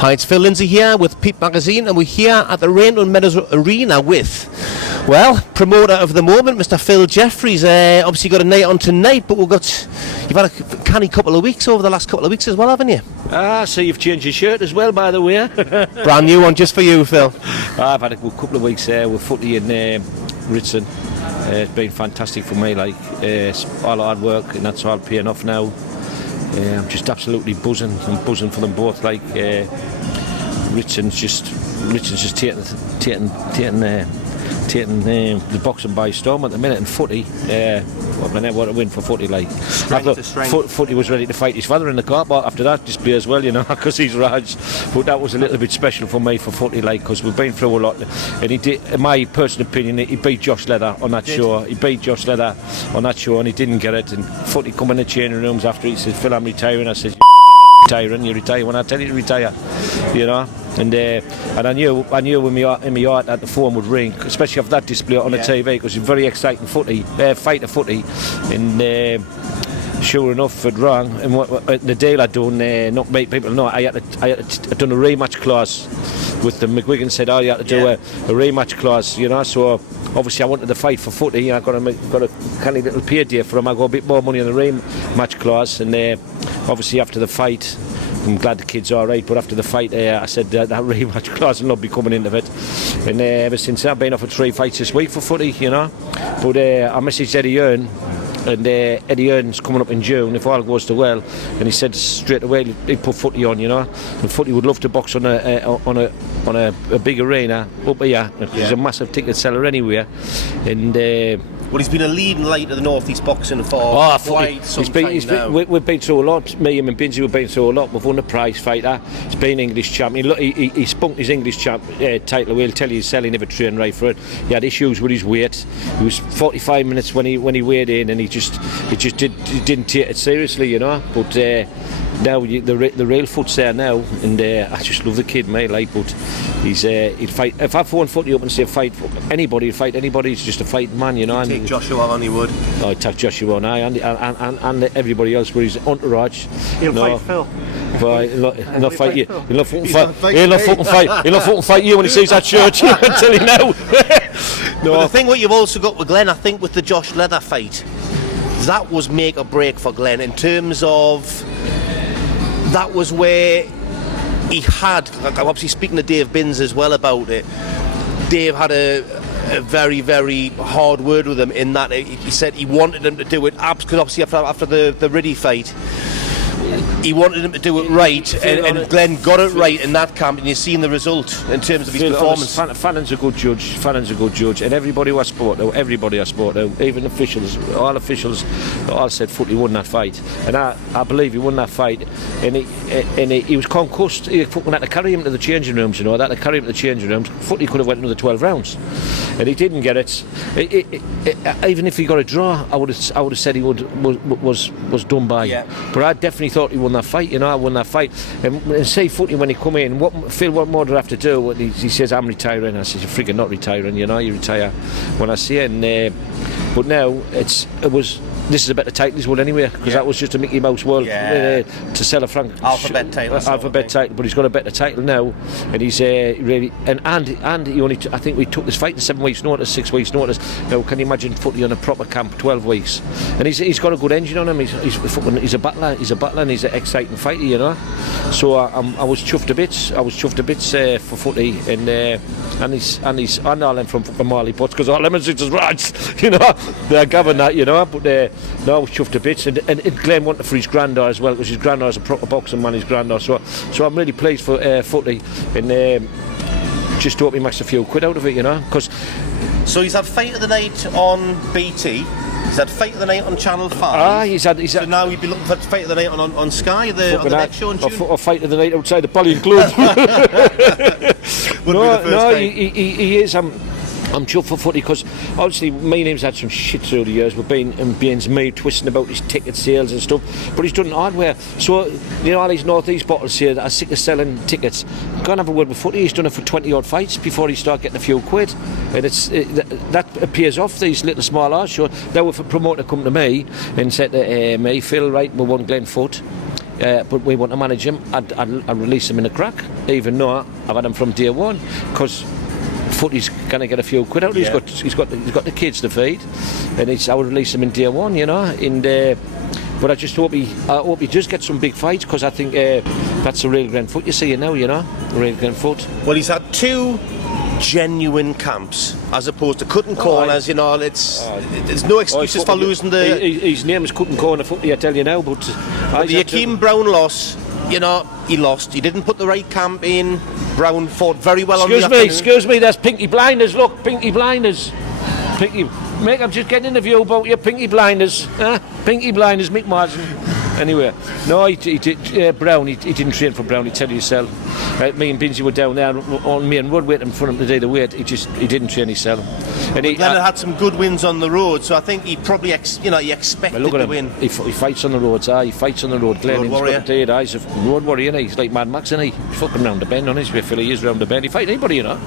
Hi, it's Phil Lindsay here with Peep Magazine, and we're here at the Rainbow Meadows Arena with, well, promoter of the moment, Mr. Phil Jeffries. Obviously got a night on tonight, but you've had a canny couple of weeks over the last couple of weeks as well, haven't you? So you've changed your shirt as well, by the way. Brand new one just for you, Phil. I've had a good couple of weeks with footy in RITSON. It's been fantastic for me, it's all hard work and that's all paying off now. I'm just absolutely buzzing. I'm buzzing for them both. RITSON's just taking the boxing by storm at the minute, and footy. What a win for footy! I thought footy was ready to fight his father in the car park after that display as well, because he's Raj. But that was a little bit special for me for footy, because we've been through a lot. And he did, in my personal opinion, he beat Josh Leather on that show. He beat Josh Leather on that show, and he didn't get it. And footy come in the changing rooms after. He said, "Phil, I'm retiring." I said, "Retiring? You retire when I tell you to retire," And I knew in my heart that the phone would ring, especially after that display on the TV, because it's very exciting fight of footy. And sure enough, it rang. And the deal I'd done, not make people know, I'd done a rematch clause with them. McGuigan said, you had to do a rematch clause, So obviously I wanted to fight for footy. I got a canny little pay day for him. I got a bit more money on the rematch clause, and obviously after the fight, I'm glad the kid's all right, but after the fight, I said that rematch clause will not be coming into it. And ever since I've been offered 3 fights this week for footy, But I messaged Eddie Hearn, and Eddie Hearn's coming up in June if all goes to well, and he said straight away he'd put footy on, And footy would love to box on a big arena up here. He's a massive ticket seller anywhere, and. Well, he's been a leading light of the North East boxing for quite some time now. We've been through a lot. Me and Binsey have been through a lot. We've won the prize fighter. He's been English champion. Look, he spunked his English title. We'll tell you, he's selling never trained right for it. He had issues with his weight. He was 45 minutes when he weighed in, and he didn't take it seriously, But now the real foot's there now, and I just love the kid, mate. But he'd fight. If I phone footy up and say fight anybody, he'd fight anybody. He's just a fighting man, Take Joshua on, he would. I'd take Joshua on, and everybody else with his entourage. He'll fight Phil. He'll not fight you. He'll not fucking fight you when he sees that shirt. I tell you now. But the thing what you've also got with Glenn, I think, with the Josh Leather fight, that was make or break for Glenn in terms of that was where he had. I'm obviously speaking to Dave Binns as well about it. Dave had a very, very hard word with him in that he said he wanted him to do it because obviously after the Riddy fight, he wanted him to do it right, and Glenn got it right in that camp, and you've seen the result in terms of his performance. Fallon's a good judge, and everybody was sport now, even officials, all said footy won that fight, and I believe he won that fight, and he was concussed. He fucking had to carry him to the changing rooms, Footy could have went another 12 rounds, and he didn't get it. Even if he got a draw, I would have said he was done by. Yeah. But I definitely thought he won that fight. I won that fight. And say footy when he come in, what more do I have to do? He says, "I'm retiring." I said, "You're frigging not retiring. You retire when I see it." And but now this is a better title as well anyway, because that was just a Mickey Mouse world to sell a Frank alphabet title. But he's got a better title now, and he's really and he only I think we took this fight in 7 weeks' notice, 6 weeks' notice. Now can you imagine footy on a proper camp 12 weeks? And he's got a good engine on him. He's a battler, and he's an exciting fighter, So I was chuffed to bits for footy, and he's all them from Marley Potts, because all them is just rats, they're governed that, but. No, I was chuffed to bits, and Glenn wanted for his granddad as well, because his granddad's a proper boxing man, his granddad. So I'm really pleased for footy, and just hope he makes a few quid out of it, Because so he's had fight of the night on BT. He's had fight of the night on Channel 5. He's had. So now he'd be looking for fight of the night on Sky, on the next show in June. Or fight of the night outside the Ballion Club. He is. I'm chuffed for footy, because obviously my name's had some shit through the years with being me twisting about his ticket sales and stuff, but he's done it hardware. So all these North East bottles here that are sick of selling tickets, go and have a word with footy. He's done it for 20 odd fights before he start getting a few quid, and that appears off these little small arts shows. Now if a promoter come to me and said to me, "Phil, right, we want Glenn Foot," but we want to manage him. I'd release him in a crack, even though I've had him from day one, because footy's going to get a few quid out. Yeah. He's got the kids to feed, and I would release him in day one, you know. But I just hope he does get some big fights, because I think that's a real grand foot you see now, you know, a real grand foot. Well, he's had 2 genuine camps as opposed to cutting corners. You know, there's no excuses for losing the. His name is cutting corner footy, I tell you now. But the Akeem Brown loss, you know, he lost. He didn't put the right camp in. Brown fought very well on the afternoon. Excuse me, there's Pinky Blinders. Look, Pinky Blinders. Mate, I'm just getting in the view about your Pinky Blinders. Pinky Blinders, Mick Martin. Anyway, no, Brown, he didn't train for Brown, he tell you yourself. Me and Binzi were down there on me and Wood waiting for him to do the weight. He didn't train himself. And he had some good wins on the road, so I think he probably he expected to win. He fights on the roads, he fights on the road. Glenn, he's got to tell you, he's a road warrior, he's like Mad Max, isn't he? He's fucking round the bend on his way, Philly, he is round the bend. He fight anybody, you know.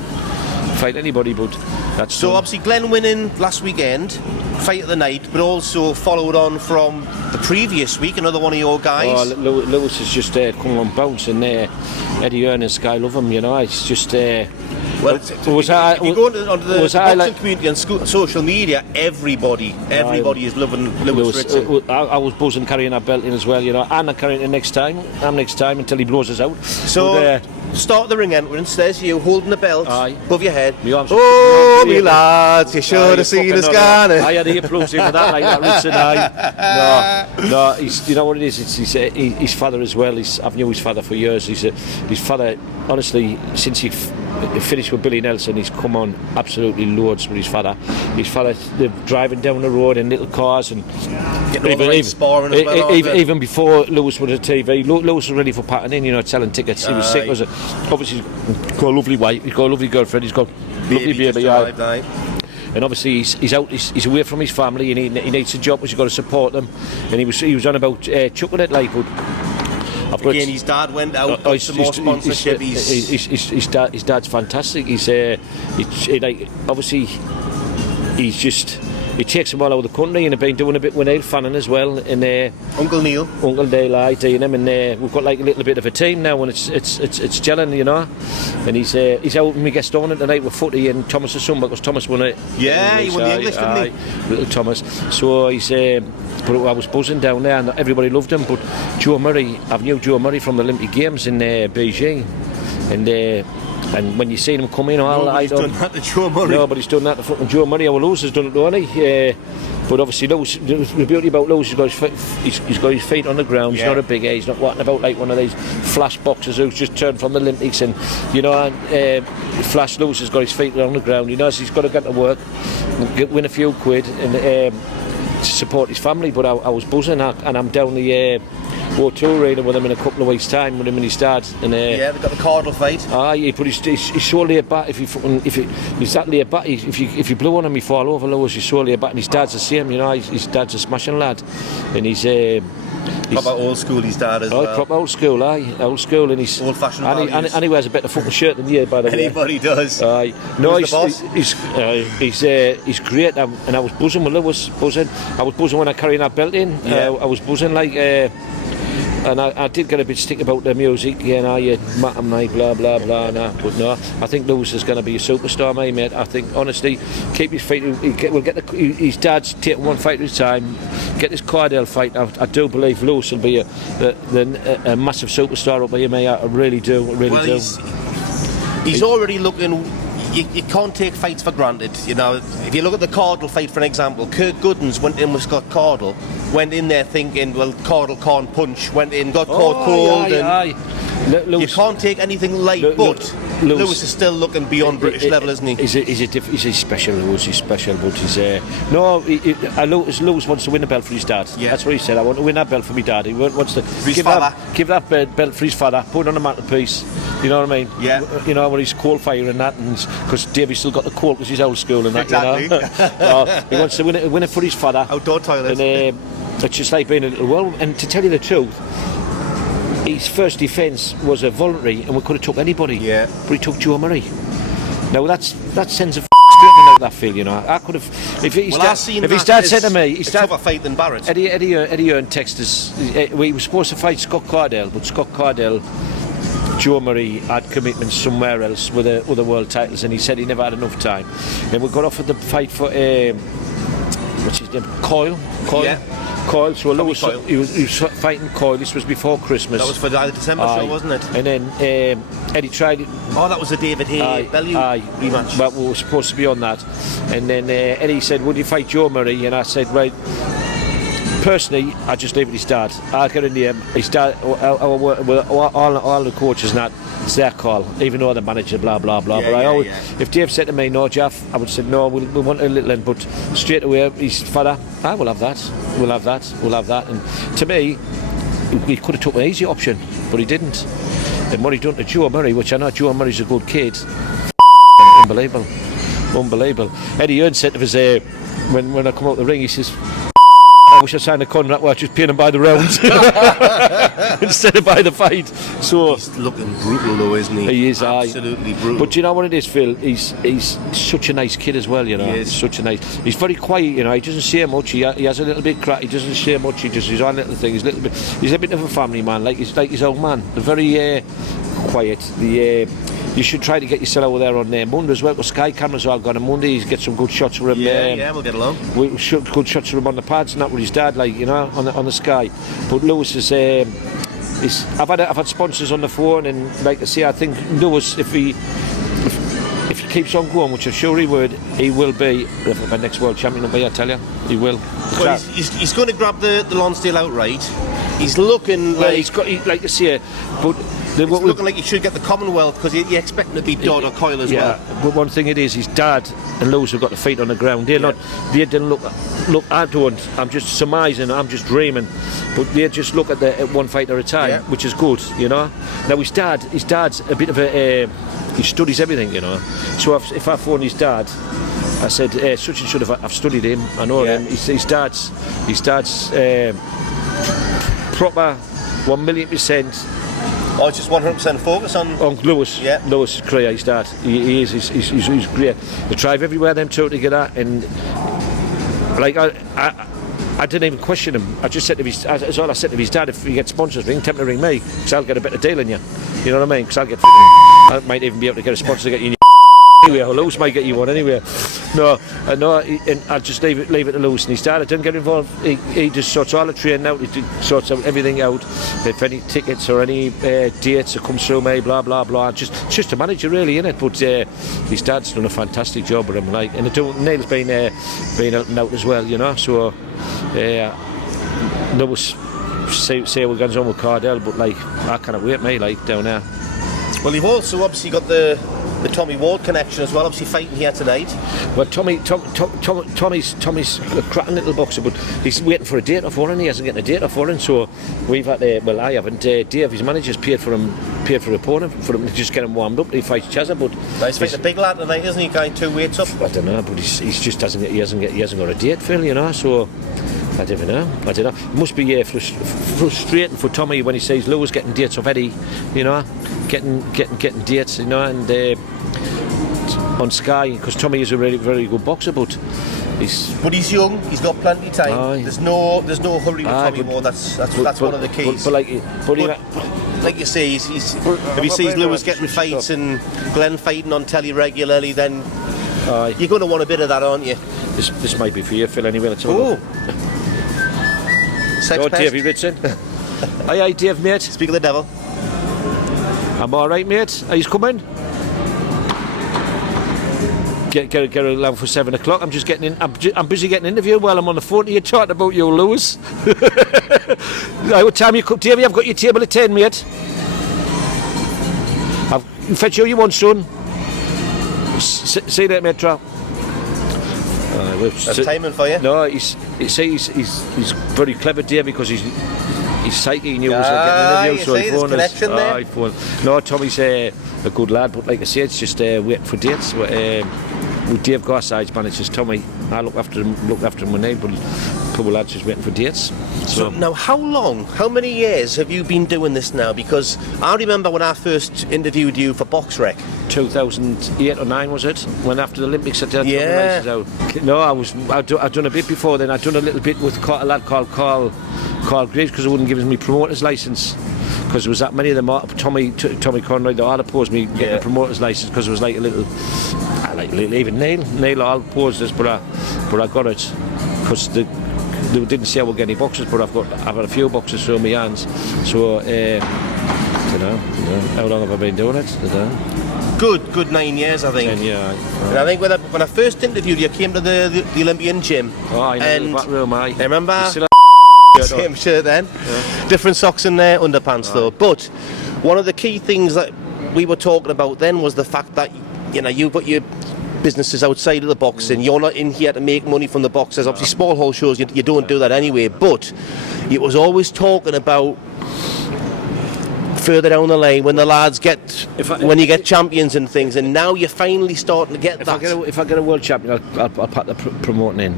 Fight anybody, but that's so obviously Glenn winning last weekend, fight of the night, but also followed on from the previous week, another one of your guys. Oh, Lewis is just coming on bounce, and Eddie Ernest, guy love him, you know. It's just well, if you go onto the boxing community and social media, everybody is loving Lewis Ritson. I was buzzing carrying that belt in as well, you know, and I'm carrying it next time until he blows us out. So start the ring entrance, there's you holding the belt above your head. Oh, me lads, you should have seen us gone. I had the applause in for that, like that Ritson. No, you know what it is? It's his father as well. I've known his father for years. His father, honestly, since he finished with Billy Nelson, he's come on absolutely loads with his father. His father, they're driving down the road in little cars and even before Lewis was at TV, Lewis was ready for patting in, you know, selling tickets. He was sick. Obviously, he's got a lovely wife, he's got a lovely girlfriend, he's got a lovely baby. And obviously he's away from his family, and he needs a job because you've got to support them. And he was on about chucking it, like, but again, his dad went out, got some more sponsorship. His dad's fantastic. Obviously he takes them all over the country, and they've been doing a bit with Neil Fannin as well. And Uncle Neil, doing him, and we've got like a little bit of a team now, and it's gelling, you know. And he's out when we get started tonight with footy and Thomas's son, because Thomas won it. Yeah, he won the English, didn't he? Little Thomas. So he's. But I was buzzing down there, and everybody loved him. But Joe Murray, I've knew Joe Murray from the Olympic Games in Beijing, and when you seen him come in, nobody's done that to Joe Murray. Nobody's done that to fucking Joe Murray. Our Lewis has done it, hasn't he? But obviously, Lewis, the beauty about Lewis, he's got his feet on the ground. He's not a big A. He's not walking about like one of these flash boxers who's just turned from the Olympics, and you know, Flash Lewis has got his feet on the ground. He knows he's got to get to work, win a few quid, and to support his family. But I was buzzing, and I'm down the O2 arena with him in a couple of weeks' time, with him and his dad. And they've got the Cardle fight. He put he's so laid back. He's that laid back. If you blow on him, he fall over. Lewis, he's so laid back, and his dad's the same. You know, his dad's a smashing lad, and he's proper old school. His dad as well. Proper old school, old school, and he's old fashioned. And he wears a better fucking shirt than you, by the way. Anybody does. No, he's great, and I was buzzing with Lewis. I was buzzing when I carried that belt in. I was buzzing like. And I did get a bit stick about the music, you Matt and Mike, blah blah blah. But no, I think Lewis is going to be a superstar, mate. I think honestly, keep his feet. We'll get his dad's taking one fight at a time. Get this Cardell fight. I do believe Lewis will be a massive superstar up here, mate. I really do. He's already looking. You can't take fights for granted, you know. If you look at the Cardle fight, for an example, Kirk Goodens went in with Scott Cardle, went in there thinking, well, Cardle can't punch, went in, got caught cold, you can't take anything light, but Lewis is still looking beyond British level, isn't he? He's special, Lewis. He's special, but he's Lewis wants to win a belt for his dad. Yeah. That's what he said. I want to win that belt for my dad. He wants to give that belt for his father, put it on the mantelpiece. You know what I mean? Yeah. You know, when he's coal fire and that, and because Davey's still got the coal because he's old school and that. Exactly. You know? He wants to win it for his father. Outdoor toilets. And it's just like being a little. Well, and to tell you the truth, his first defence was a voluntary, and we could have took anybody. Yeah. But he took Joe Murray. Now that sends a straight out of that field, you know. I could have, if his dad said to me, it's a tougher fight than Barrett. Eddie Earn texted us, we were supposed to fight Scott Cardell, but Scott Cardell, Joe Murray had commitments somewhere else with the other world titles, and he said he never had enough time. Then we got offered the fight for what's his name? Coyle. Yeah. Coyle. So Lewis, he was fighting Coyle. This was before Christmas. That was for the December show, wasn't it? And then Eddie tried it. Oh, that was the David Hay Bellew rematch. But we were supposed to be on that. And then Eddie said, "Would you fight Joe Murray?" And I said, "Right." Personally, I just leave it his dad. I'll get in there. His dad, I'll work with all the coaches and that. It's their call, even though the manager, blah blah blah. Yeah, but I always, if Dave said to me, "No, Jeff," I would say, "No, we want a little end." But straight away, his father, "We'll have that. We'll have that. We'll have that." And to me, he could have took an easy option, but he didn't. And what he done to Joe Murray, which I know Joe Murray's a good kid, unbelievable, unbelievable. Eddie Earn said to us when I come out the ring, he says, "I wish I signed a contract where I just paying him by the rounds instead of by the fight." So he's looking brutal though, isn't he? He is absolutely brutal. But you know what it is, Phil? He's such a nice kid as well. You know, he is. Such a nice. He's very quiet. You know, he doesn't say much. He has a little bit crack. He doesn't say much. He does his own little thing. He's a bit of a family man, like his old man. They're very quiet. You should try to get yourself over there on Monday as well, because Sky cameras are gone on Monday. He's get some good shots for him. Yeah, we'll get along. We shoot good shots for him on the pads and that with his dad, like, you know, on the Sky. But Lewis is. I've had sponsors on the phone, and like I say, I think Lewis, if he keeps on going, which I'm sure he will be the next world champion. I tell you, he will. Well, he's going to grab the Lonsdale outright. He's looking like he's got, like I say, but. It's looking like he should get the Commonwealth, because you expect him to beat Dodd or Coyle as well. But one thing it is, his dad and Lewis have got the feet on the ground. They didn't look. I don't. I'm just surmising. I'm just dreaming. But they just look at one fight at a time, which is good, you know. Now his dad's a bit of a. He studies everything, you know. So if I phone his dad, I said, such and such. I've studied him. I know him. His dad's proper 1,000,000%. Oh, it's just 100% focus on Lewis. Yeah. Lewis is great. His dad. He is. He's great. They drive everywhere them two together, and like I didn't even question him. I just said to that's all I said to his dad. If he gets sponsors, tell him to ring me, because I'll get a better deal than you. You know what I mean? Because I might even be able to get a sponsor to get you in anyway. Or Lewis might get you one anyway. No, and I'll just leave it to Lewis and his dad. I don't get involved. He just sorts all the training out. He sorts out everything out. If any tickets or any dates that come through me, blah blah blah. Just a manager really, innit? But his dad's done a fantastic job with him. Like, and Neil's been helping out as well, you know. So Lewis say we're going on with Cardell, but like I cannot wait, mate. Like down there. Well, you've also obviously got the Tommy Ward connection as well, obviously fighting here tonight. Well, Tommy's a cracking little boxer, but he's waiting for a date off one, and he hasn't getting a date off one, so we've had I haven't. Dave, his manager's paid for an opponent for him to just get him warmed up. He fights Chazza, but he's fighting a big lad tonight, isn't he? Going 2 weights up. I don't know, but he just hasn't got a date, Phil, you know. So I don't know. It must be frustrating for Tommy when he sees Lewis getting dates off Eddie, you know, getting dates, you know, and on Sky, because Tommy is a really very good boxer, but he's young. He's got plenty of time. There's no hurry with Tommy Ward. That's one of the keys. But like you say, if he sees Lewis getting fights and Glenn fighting on telly regularly, then you're going to want a bit of that, aren't you? This might be for you, Phil. Anyway, let's have a look. Sex pest. Davey Ritson. Aye, Dave, mate. Speak of the devil. I'm all right, mate. Are you coming? Get along for 7 o'clock. I'm just getting in. I'm busy getting an interview while I'm on the phone to you talking about you, Lewis. What time you come, Davey? I've got your table at 10, mate. I'll fetch you want, son. See you later, mate. That's timing for you. No, he's very clever, Dave, because he's psyche. He knew he was getting an interview, so he phoned us. No, Tommy's a good lad, but like I say, it's just waiting for dates. With Dave Garside's managers, Tommy, I look after him when they, but a couple of lads just waiting for dates. So now, how many years have you been doing this now? Because I remember when I first interviewed you for Box Rec. 2008 or 9 was it? When after the Olympics I did Yeah. the license out. No, I'd done a bit before then. I'd done a little bit with a lad called Carl Graves, because he wouldn't give me promoter's license. Because there was that many of them. Tommy Conroy, they all opposed me getting a promoter's license, because it was like a little, even Neil all opposed us, but I got it because they didn't say I would get any boxes, but I've had a few boxes through my hands. So you know, how long have I been doing it? Good 9 years, I think. 10 years. And I think when I first interviewed you, I came to the Olympian gym. Oh, I know, and the back room, I remember. Still Same shirt then. Yeah. Different socks and underpants though. But one of the key things that we were talking about then was the fact that, you know, you've got your businesses outside of the boxing. You're not in here to make money from the boxers. Obviously small hall shows, you don't do that anyway. But it was always talking about further down the line when the lads when you get champions and things, and now you're finally starting to get that. If I get a world champion, I'll pack the promoting in.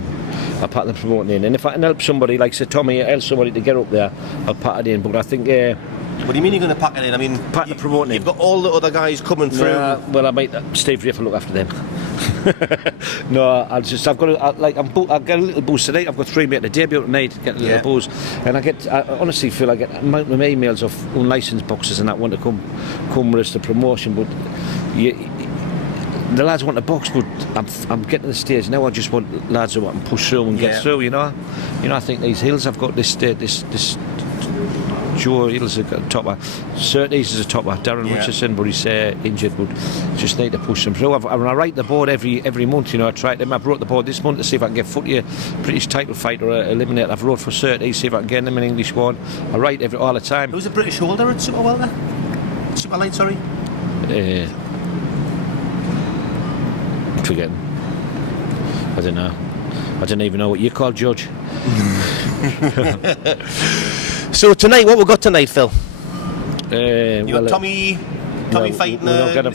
I'll pack the promoting in, and if I can help somebody, like say Tommy, help somebody to get up there, I'll pack it in. But I think what do you mean you're going to pack it in? I mean, pack the promoting in. You've got all the other guys coming through. Well, I might Steve Riff will look after them. No, I've got a little boost tonight. I've got 3 making a debut tonight, get a little boost, and I honestly feel I get a amount of emails of unlicensed boxers and that want to come with us to promotion, but the lads want to box, but I'm getting to the stage now. I just want lads who want to push through and get through. You know, I think these Hills have got this Joe Hills has got a topper. Surtees is a topper. Darren Richardson, but he's injured. But just need to push them through. I write the board every month. You know, I wrote the board this month to see if I can get Footy a British title fight or eliminate. I've wrote for Surtees, see if I can get them an English one. I write all the time. Who's the British holder at Super Welter? Super Light, sorry. Forgetting. I don't know. I don't even know what you call judge. So tonight, what we got tonight, Phil? You got Tommy fighting. We're not going to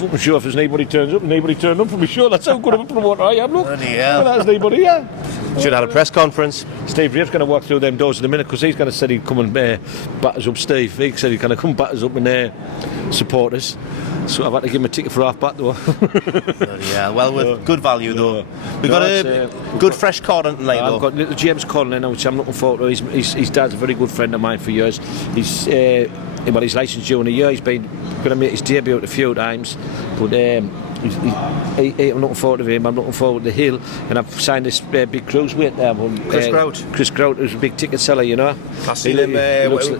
fucking show if there's anybody turns up. Nobody turned up for me, sure. That's how good of a promoter I am. Look, that's anybody. Yeah. Should have had a press conference. Steve Reeve's going to walk through them doors in a minute, because he's going to say he'd come and bat us up. Steve, he said he's going to come bat us up and support us. So I've had to give him a ticket for half back though. Yeah, well, with good value though. We've got a good fresh card on tonight though. I've got little James Conley now, which I'm looking forward to. His dad's a very good friend of mine for years. He's licensed during a year. He's been going to make his debut a few times, but I'm looking forward to him. I'm looking forward to Hill, and I've signed this big cruiserweight there. Chris Grout, who's a big ticket seller, you know. I've seen him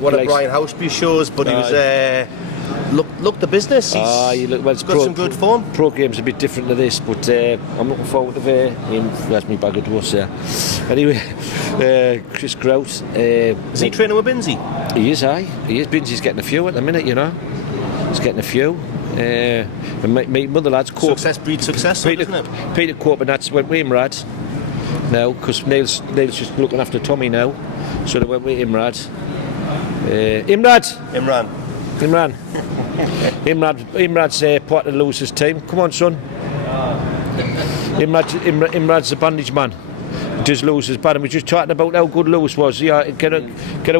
one of Brian Houseby shows, but he was look the business. He's got some good form. Pro game's a bit different to this, but I'm looking forward to him. That's me bag of dwarfs there. Anyway, Chris Grout. Is he training with Binsey? He is, He is. Binsey's getting a few at the minute, you know. He's getting a few. And my other lads, success breeds success, isn't it? Peter Cope and that's went with IMRAN now, because Neil's just looking after Tommy now, so they went with IMRAN. Imrad's part of Lewis's team. Come on, son. Imrad's the bandage man. Does Lewis's bad, and we're just talking about how good Lewis was. Yeah, get a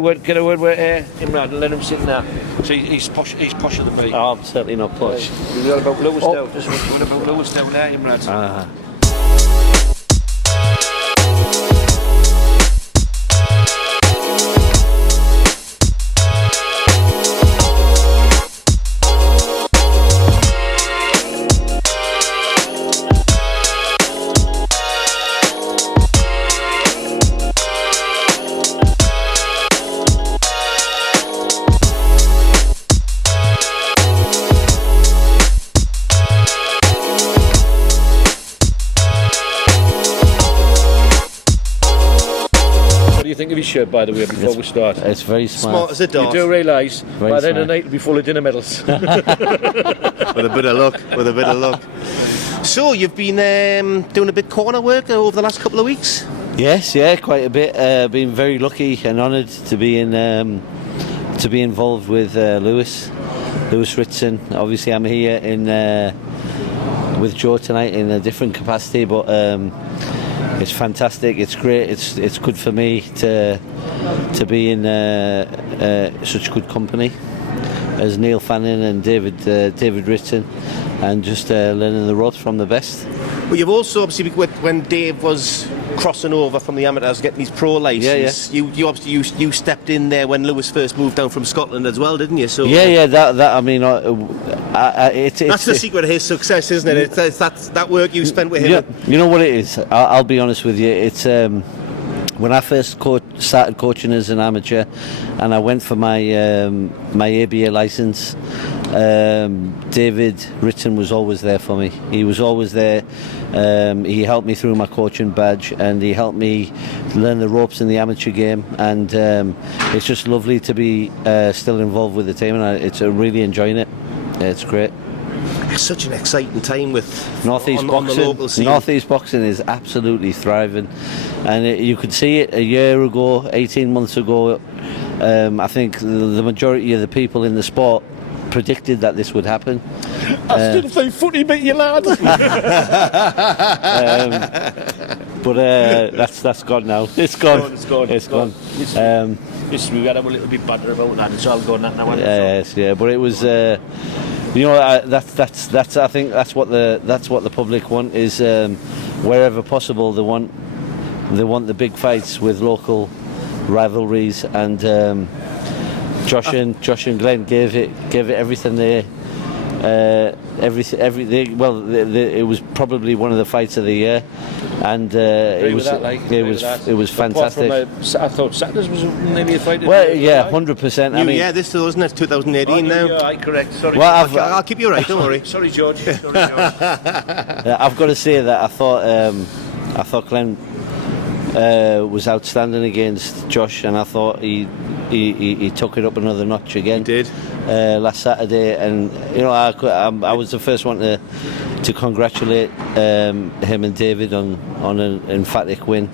word with Imran and let him sit now. So he's posher than me. Oh, I'm certainly not posh. We're all about Lewis now. Just what about Lewis down there, Imran? Think of his shirt, by the way, before we start. It's very smart. Smart as a dart. You do realise by the end of the night it'll be full of dinner medals. With a bit of luck. So you've been doing a bit corner work over the last couple of weeks? Yes, quite a bit. Been very lucky and honoured to be involved with Lewis Ritson. Obviously, I'm here in with Joe tonight in a different capacity, but it's fantastic. It's great. It's good for me to be in such good company as Neil Fanning and David Ritson, and just learning the ropes from the best. But you've also, obviously, when Dave was crossing over from the amateurs, getting his pro licence, you obviously you stepped in there when Lewis first moved down from Scotland as well, didn't you? So that I mean, it's the secret of his success, isn't it? It's that work you spent with him. Yeah, you know what it is. I'll be honest with you. It's when I first started coaching as an amateur, and I went for my ABA licence. David Ritson was always there for me. He was always there. He helped me through my coaching badge, and he helped me learn the ropes in the amateur game. And it's just lovely to be still involved with the team, and it's really enjoying it. It's great. It's such an exciting time with Northeast boxing. On the local scene. Northeast boxing is absolutely thriving, and you could see it a year ago, 18 months ago. I think the majority of the people in the sport predicted that this would happen. I still think footy beat you, lad. But that's gone now. It's gone. It's gone. We got a little bit better about that. It's all gone now. Yes, yeah. But it was, that's. I think that's what the public want is, wherever possible, they want the big fights with local rivalries, and Josh and Glenn gave it everything there. It was probably one of the fights of the year, and it was fantastic. I thought Saturdays was maybe a fight. Well, yeah, 100%. I mean, yeah, this still isn't it? 2018 now. Yeah, correct. Sorry. Well, I'll keep you right. Don't worry. Sorry, George. I've got to say that I thought Glenn was outstanding against Josh, and I thought he took it up another notch again. He did last Saturday, and I was the first one to congratulate him and David on an emphatic win,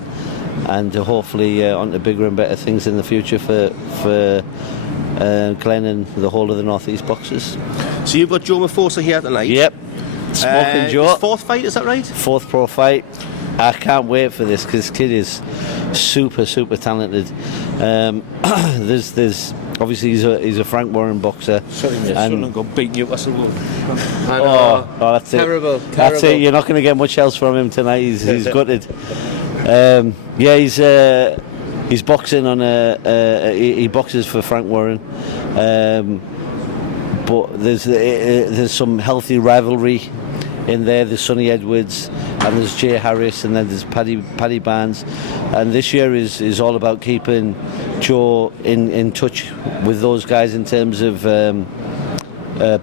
and hopefully on to bigger and better things in the future for Glenn and the whole of the Northeast boxers. So you've got Joe Mafosa here tonight. Yep, Smoking Joe. His fourth fight, is that right? Fourth pro fight. I can't wait for this because this kid is super talented. There's obviously he's a Frank Warren boxer. Sorry, mate, and got beat Newcastle. Oh, that's terrible. That's it. You're not going to get much else from him tonight. He's gutted. He's boxing on he boxes for Frank Warren. But there's some healthy rivalry in there. There's Sonny Edwards, and there's Jay Harris, and then there's Paddy Barnes, and this year is all about keeping Joe in touch with those guys in terms of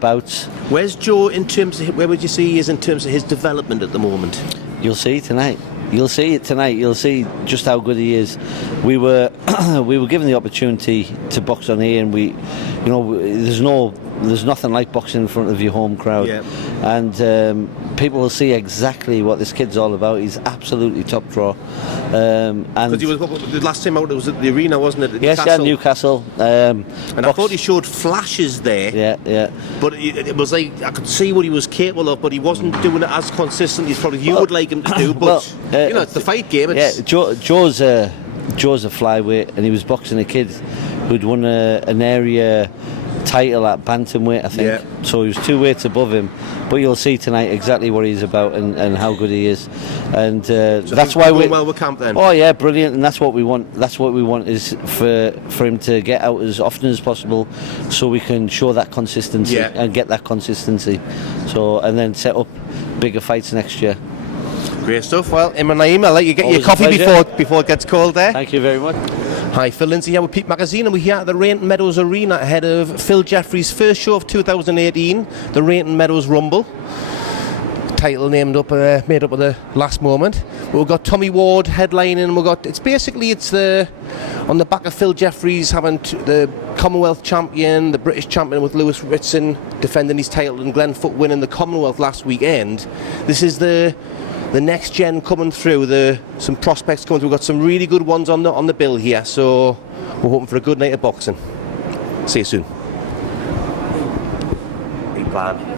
bouts. Where's Joe in terms of, where would you see he is in terms of his development at the moment? You'll see tonight. You'll see it tonight. You'll see just how good he is. We were given the opportunity to box on here, and there's nothing like boxing in front of your home crowd. Yeah. And people will see exactly what this kid's all about. He's absolutely top draw. Because he was the last time out, it was at the arena, wasn't it? Yes, Newcastle. And I thought he showed flashes there. Yeah. But it was like I could see what he was capable of, but he wasn't doing it as consistently as probably you would like him to do. But it's the fight game. Joe's a flyweight, and he was boxing a kid who'd won an area title at bantamweight, I think. Yeah. So he was 2 weights above him. But you'll see tonight exactly what he's about and how good he is, and that's why we're well with camp then. Oh yeah, brilliant, and that's what we want. That's what we want is for him to get out as often as possible, so we can show that consistency and get that consistency. So and then set up bigger fights next year. Great stuff. Well, IMRAN NAEEM, I'll let you get Always your coffee before it gets cold there. Thank you very much. Hi, Phil Lindsay here with Peep Magazine, and we're here at the Rainton Meadows Arena ahead of Phil Jeffries' first show of 2018, the Rainton Meadows Rumble. Title made up at the last moment. We've got Tommy Ward headlining, and it's on the back of Phil Jeffries having the Commonwealth champion, the British champion with Lewis Ritson defending his title, and Glenn Foot winning the Commonwealth last weekend. This is the next gen coming through, some prospects coming through. We've got some really good ones on the bill here, so we're hoping for a good night of boxing. See you soon. Big plan.